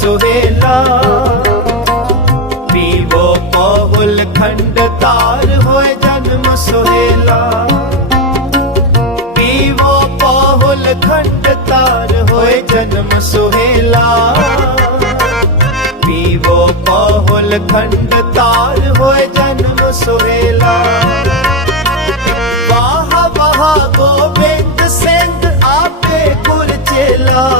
ਸੁਹੇਲਾ ਪੀਵੋ ਪਹੁਲ ਖੰਡ ਤਾਰ ਹੋਏ ਜਨਮ ਸੁਹੇਲਾ ਪੀਵੋ ਪਹੁਲ ਖੰਡ ਤਾਰ ਹੋਏ ਜਨਮ ਸੁਹੇਲਾ ਪੀਵੋ ਪਹੁਲ ਖੰਡ ਤਾਰ ਹੋਏ ਜਨਮ ਸੁਹੇਲਾ ਵਾਹ ਵਾਹ ਗੋਬਿੰਦ ਸਿੰਘ ਆਪੇ ਗੁਰ ਚੇਲਾ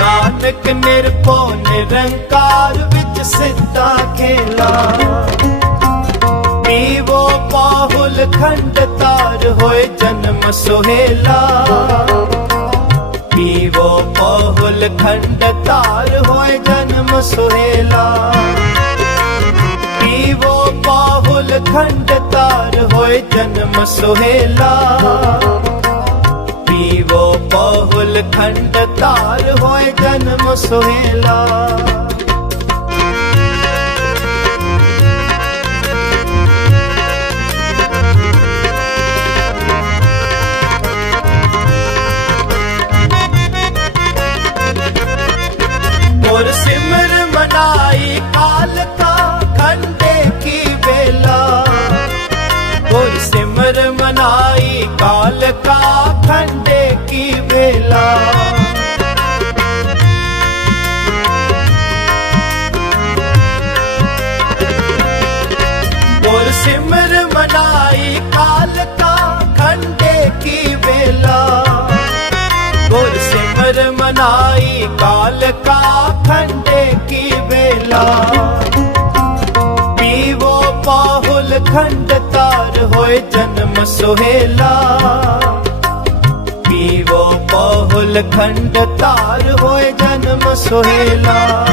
ਨਾਨਕ ਨਿਰਭਉ ਨਿਰੰਕਾਰ ਵਿੱਚ ਸਿੱਧਾ ਖੇਲਾ। ਪੀਵੋ ਪਾਹੁਲ ਖੰਡ ਤਾਰ ਹੋਏ ਜਨਮ ਸੁਹੇਲਾ। ਪੀਵੋ ਪਾਹੁਲ ਖੰਡ ਤਾਰ ਹੋਏ ਜਨਮ ਸੁਹੇਲਾ। ਪੀਵੋ ਪਾਹੁਲ ਖੰਡ ਤਾਰ ਹੋਏ ਜਨਮ ਸੁਹੇਲਾ। ਸੁਹੇਲਾ। ਔਰ ਸਿਮਰ ਮਨਾਈ ਕਾਲ ਕਾ ਖੰਡੇ ਕੀ ਵੇਲਾ। ਔਰ ਸਿਮਰ ਮਨਾਈ ਕਾਲ ਕਾ ਕਾਲ ਕਾ ਖੰਡੇ ਕੀ ਵੇਲਾ ਪੀਵੋ ਪਾਹੁਲ ਖੰਡ ਤਾਰ ਹੋਏ ਜਨਮ ਸੁਹੇਲਾ ਪੀਵੋ ਪਾਹੁਲ ਖੰਡ ਤਾਰ ਹੋਏ ਜਨਮ ਸੁਹੇਲਾ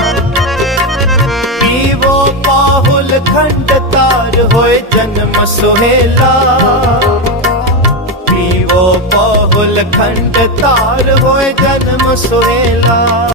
ਪੀਵੋ ਪਾਹੁਲ ਖੰਡ ਤਾਰ ਹੋਏ ਜਨਮ ਸੁਹੇਲਾ ਪੀਵੋ ਪਾਹੁਲ ਖੰਡ ਤਾਰ ਹੋਏ ਜਨਮ ਸੁਹੇਲਾ